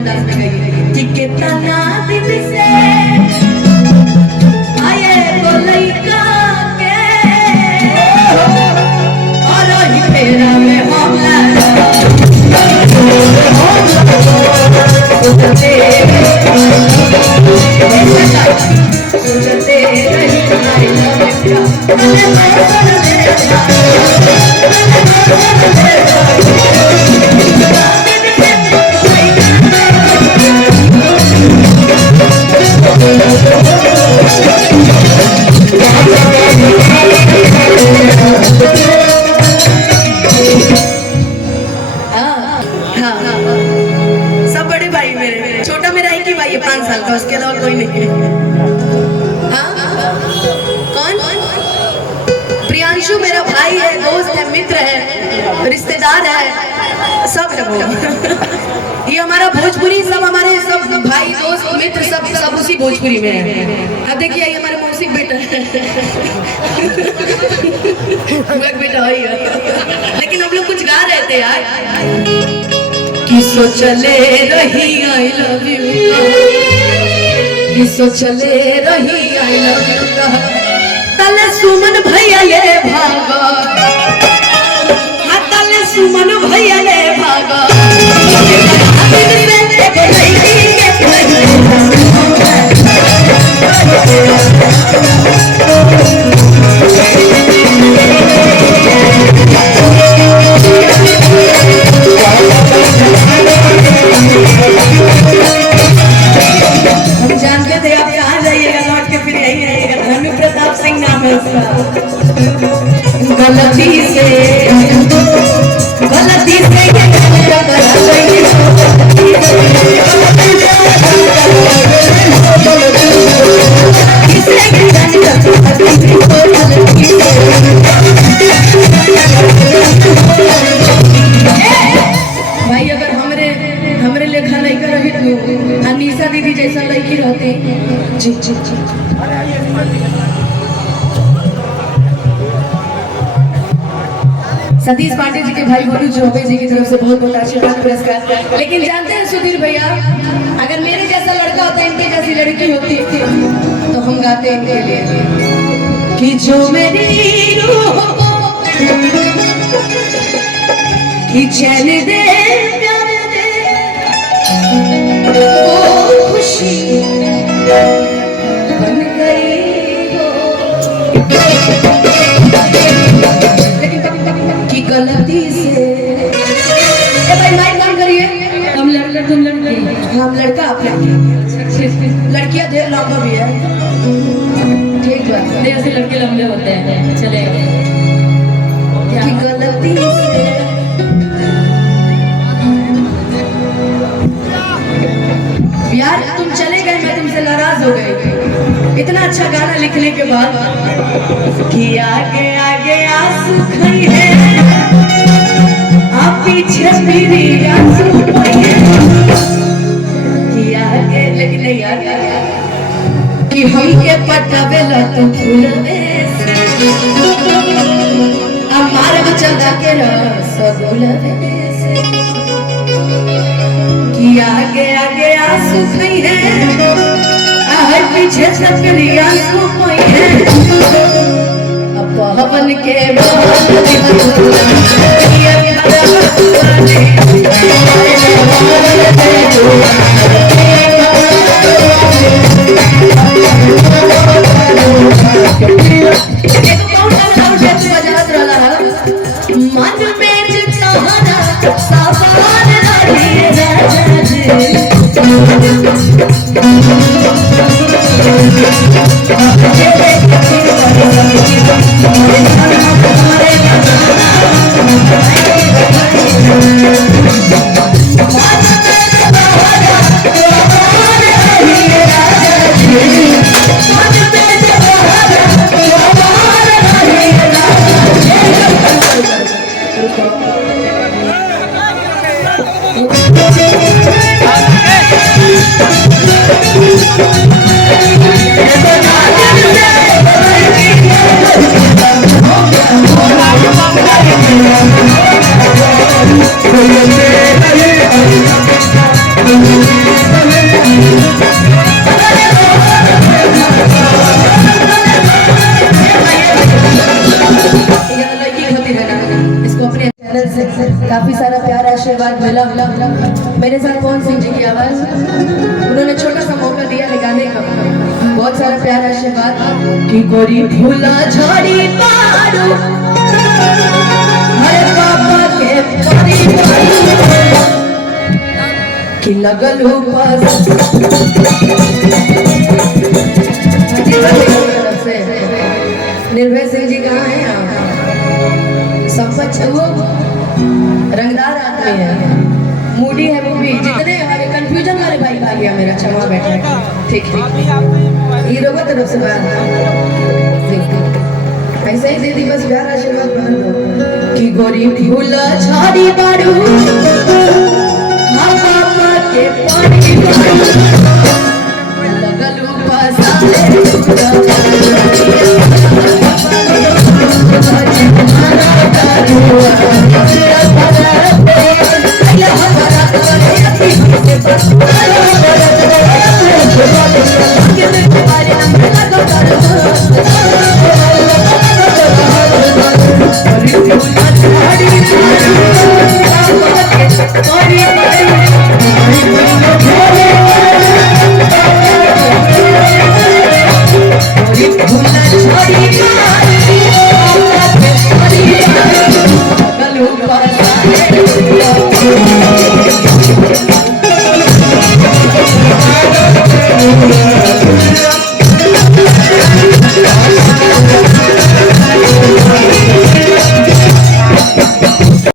कि कितना दिल से आए तो लइका के और ही फेरा में हमला सोचते रही सब बड़े भाई मेरे, छोटा मेरा एक ही भाई है 5 साल का, उसके अलावा कोई नहीं है। कौन? प्रियांशु मेरा भाई है, दोस्त है, मित्र है, रिश्तेदार है, सब है वो। ये हमारा भोजपुरी, सब हमारे सब भाई दोस्त मित्र सब उसी भोजपुरी में है। अब देखिए ये हमारे मौसी बेटा है बेटा है, लेकिन हम लोग कुछ गा रहे थे यार कि सोचले रही आई लव यू, कि सोचले रही आई लव यू तले सुमन भैया ले भागा, हाँ तले सुमन भैया ले भागा जानते थे आप कहाँ जाइएगा, लौट के फिर यही आइएगा। धनु प्रताप सिंह नाम है उसका। गलती से भाई अगर हमरे लेखा लड़का रही तो अनीसा दीदी जैसा लड़की रहती। जी जी जी सतीश पांडे जी के भाई बोलू चौबे जी की तरफ से बहुत बहुत आशीर्वाद पुरस्कार। लेकिन जानते हैं सुधीर भैया, अगर मेरे जैसा लड़का होता, इनके जैसी लड़की होती तो हम गाते इनके लिए कि जो मेरी रूह को कि चैन दे प्यार दे वो खुशी बन गई हो, की गलती से। भाई माइक काम करिए, हम लड़का तुम लड़की, हम लड़का आप लड़की, लड़कियां ढेर लंबा भी है, ठीक बात, ढेर से लड़के लंबे होते हैं, चले की गलती से यार तुम चले गए, मैं तुमसे नाराज हो गई। इतना अच्छा गाना लिखने के बाद कि आगे आगे आंसू खई है, आप पीछे मेरी आंसू खई है कि आगे, लेकिन नहीं यार कि हम के पटावेला तो फूलवे से हमारे बच्चा गा के रसगुल्ले से कि आगे आगे आंसू खई है, आहट पीछे छतरी आंसू खोई है, अब पवन के मन में जितना सवाल Thank you. काफी सारा प्यार आशीर्वाद मिला। मेरे साथ पवन सिंह जी की आवाज, उन्होंने छोटा सा मौका दिया है गाने का। बहुत सारा प्यार आशीर्वाद। कि गोरी फूला झाड़ी पारू हरे पापा के पारी कि लगल हो पास निर्भय सिंह जी कहाँ हैं आप? संपत वो रंगदार आदमी है, मूडी है वो भी। जितने हमारे कंफ्यूजन वाले भाई आ गया मेरा क्षमा बैठा है, ठीक है हीरो का तरफ से बात ऐसे ही दे दी बस प्यार आशीर्वाद बना कि गोरी फूला झाड़ी बारू पापा के पानी लगल